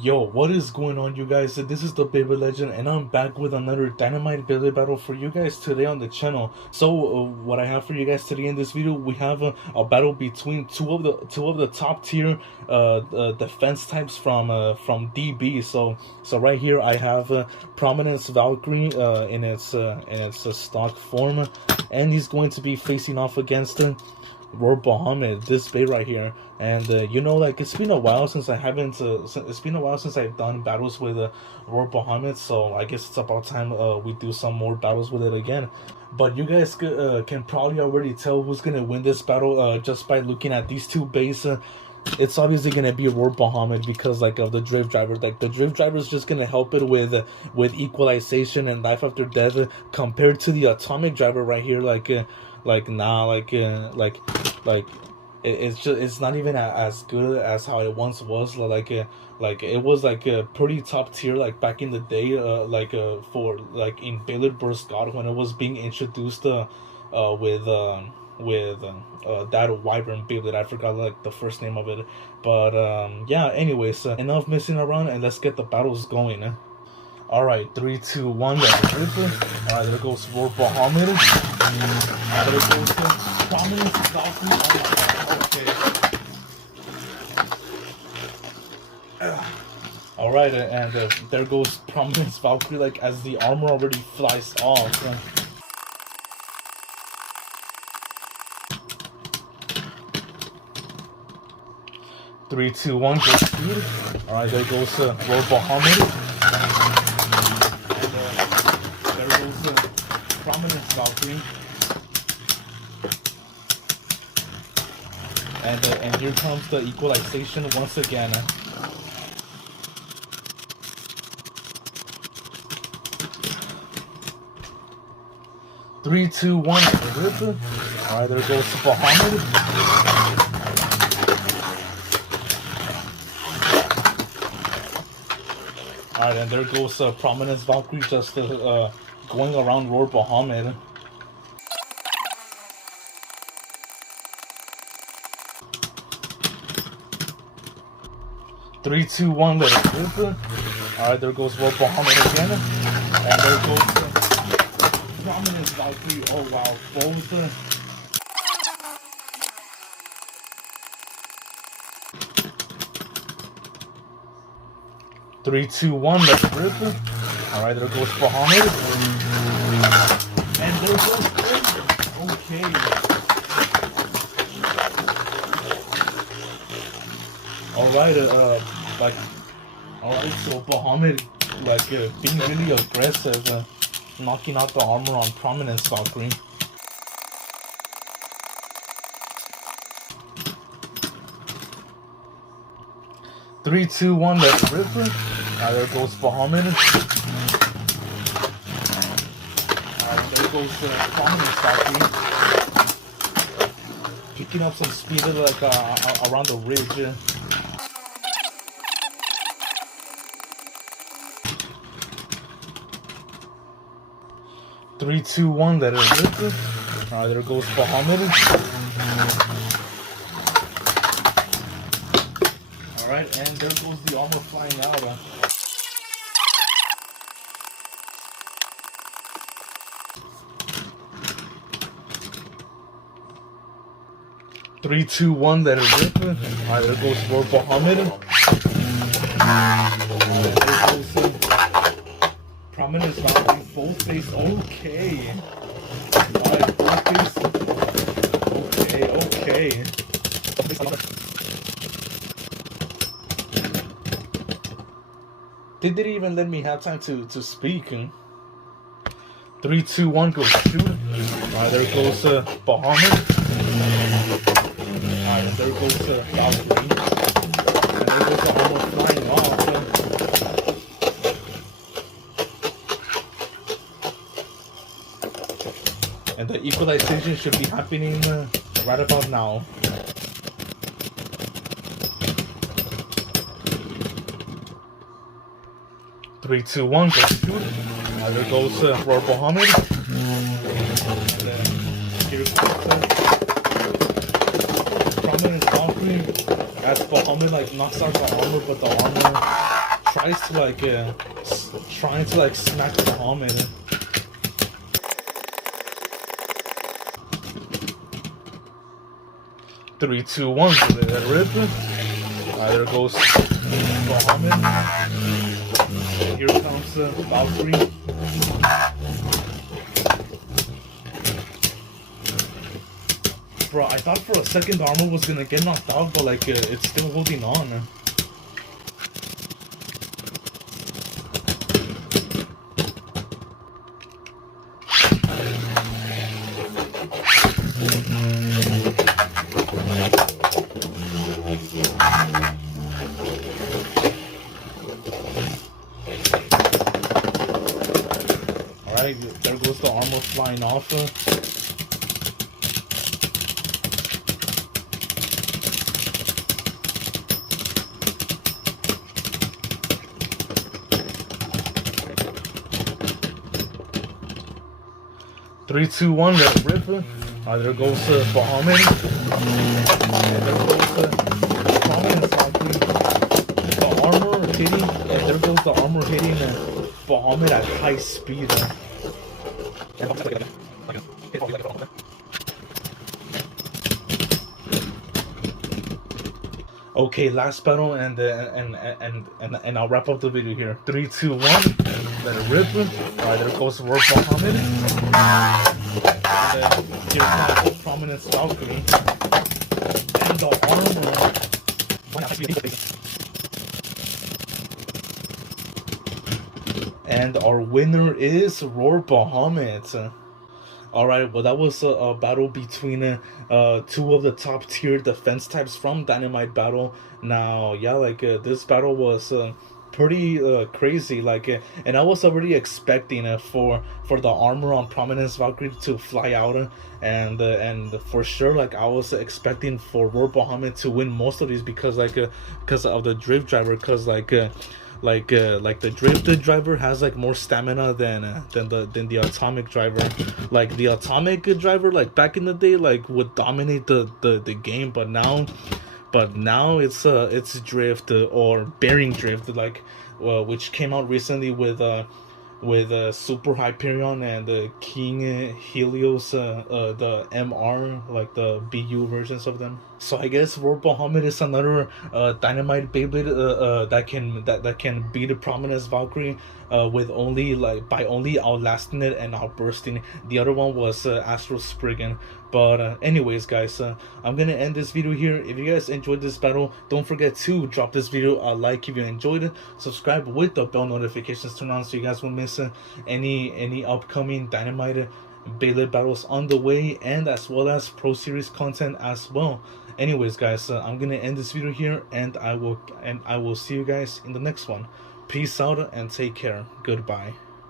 Yo, what is going on, you guys? This is the Beyblade Legend, and I'm back with another Dynamite Beyblade battle for you guys today on the channel. So, what I have for you guys today in this video, we have a battle between two of the top tier defense types from DB. So right here I have Prominence Valkyrie in its stock form, and he's going to be facing off against Bahamut, this bay right here. And you know, like, it's been a while since I've done battles with Bahamut, so I guess it's about time we do some more battles with it again. But you guys can probably already tell who's gonna win this battle just by looking at these two bays. It's obviously gonna be Bahamut because, like, of the drift driver. Like, the drift driver is just gonna help it with equalization and life after death compared to the atomic driver right here. It's not even as good as how it once was. Like it was like a pretty top tier, like back in the day, for like in Beyblade vs. God when it was being introduced with that Wyvern Beyblade. I forgot like the first name of it, but yeah. Anyways, enough messing around and let's get the battles going. All right, 3, 2, 1. All right, there goes Bahamut. There goes Prominence Valkyrie. Okay. All right, and there goes Prominence Valkyrie, like, as the armor already flies off. 3, 2, 1. Go speed. All right, there goes Bahamut. There goes Prominence Valkyrie. And here comes the equalization once again. Three, 2, 1. Alright, there goes Bahamut. Alright, and there goes Prominence Valkyrie just going around Bahamut. 3, 2, 1, let it rip. Alright, there goes Bahamut again. And there goes Prominence Valkyrie. Oh wow, both. 3, 2, 1, let it rip. Alright, there goes Bahamut. And there goes okay. Alright, so Bahamut, like, being really aggressive, knocking out the armor on Prominence Valkyrie. 3, 2, 1, let's rip. There goes Bahamut. There goes Prominence Valkyrie. Picking up some speed, like, around the ridge. 3, 2, 1, let it rip. Alright, there goes Bahamut. Alright, and there goes the armor flying out. 3, 2, 1, let it rip. Alright, there goes Bahamut. Prominence Valkyrie, full face, okay. Alright, full face. Okay. They didn't even let me have time to speak. 3, 2, 1, go shoot. Alright, there goes Bahamut. Alright, there goes Valkyrie. And there goes the armor flying off. And the equalization should be happening right about now. 3, 2, 1, go shoot. There goes Bahamut. Here comes Prominence Valkyrie as Bahamut, like, knocks out the armor, but the armor tries to like trying to like smack Bahamut. 3, 2, 1. So they let rip. There goes Bahamut. Here comes Valkyrie. Bro, I thought for a second the armor was gonna get knocked out, but like it's still holding on. Alright, there goes the armor flying off. 3, 2, 1, let's rip. There goes Bahamut. And there goes Prominence. The armor hitting, and there goes the armor hitting Bahamut at high speed. Okay, last battle, and I'll wrap up the video here. 3, 2, 1. Let it rip. Alright, there goes Bahamut. And here's my Prominence Valkyrie. And the armor. And our winner is Bahamut. Alright, well that was a battle between two of the top tier defense types from Dynamite battle. Now, yeah, like this battle was pretty crazy, like and I was already expecting for the armor on Prominence Valkyrie to fly out, and for sure, like I was expecting for Bahamut to win most of these because because of the drift driver, because like the drifted driver has like more stamina than the atomic driver. Like the atomic driver, like back in the day, like would dominate the game, but now it's drift or bearing drift, like which came out recently with Super Hyperion and King Helios, the MR, like the BU versions of them. So I guess Bahamut is another Dynamite Beyblade that can beat the Prominence Valkyrie with only outlasting it and outbursting. The other one was Astro Spriggan. But anyways, guys, I'm gonna end this video here. If you guys enjoyed this battle, don't forget to drop this video a like if you enjoyed it. Subscribe with the bell notifications turned on so you guys won't miss any upcoming Dynamite Beyblade battles on the way, and as well as Pro Series content as well. Anyways, guys, I'm gonna end this video here, and I will see you guys in the next one. Peace out and take care. Goodbye.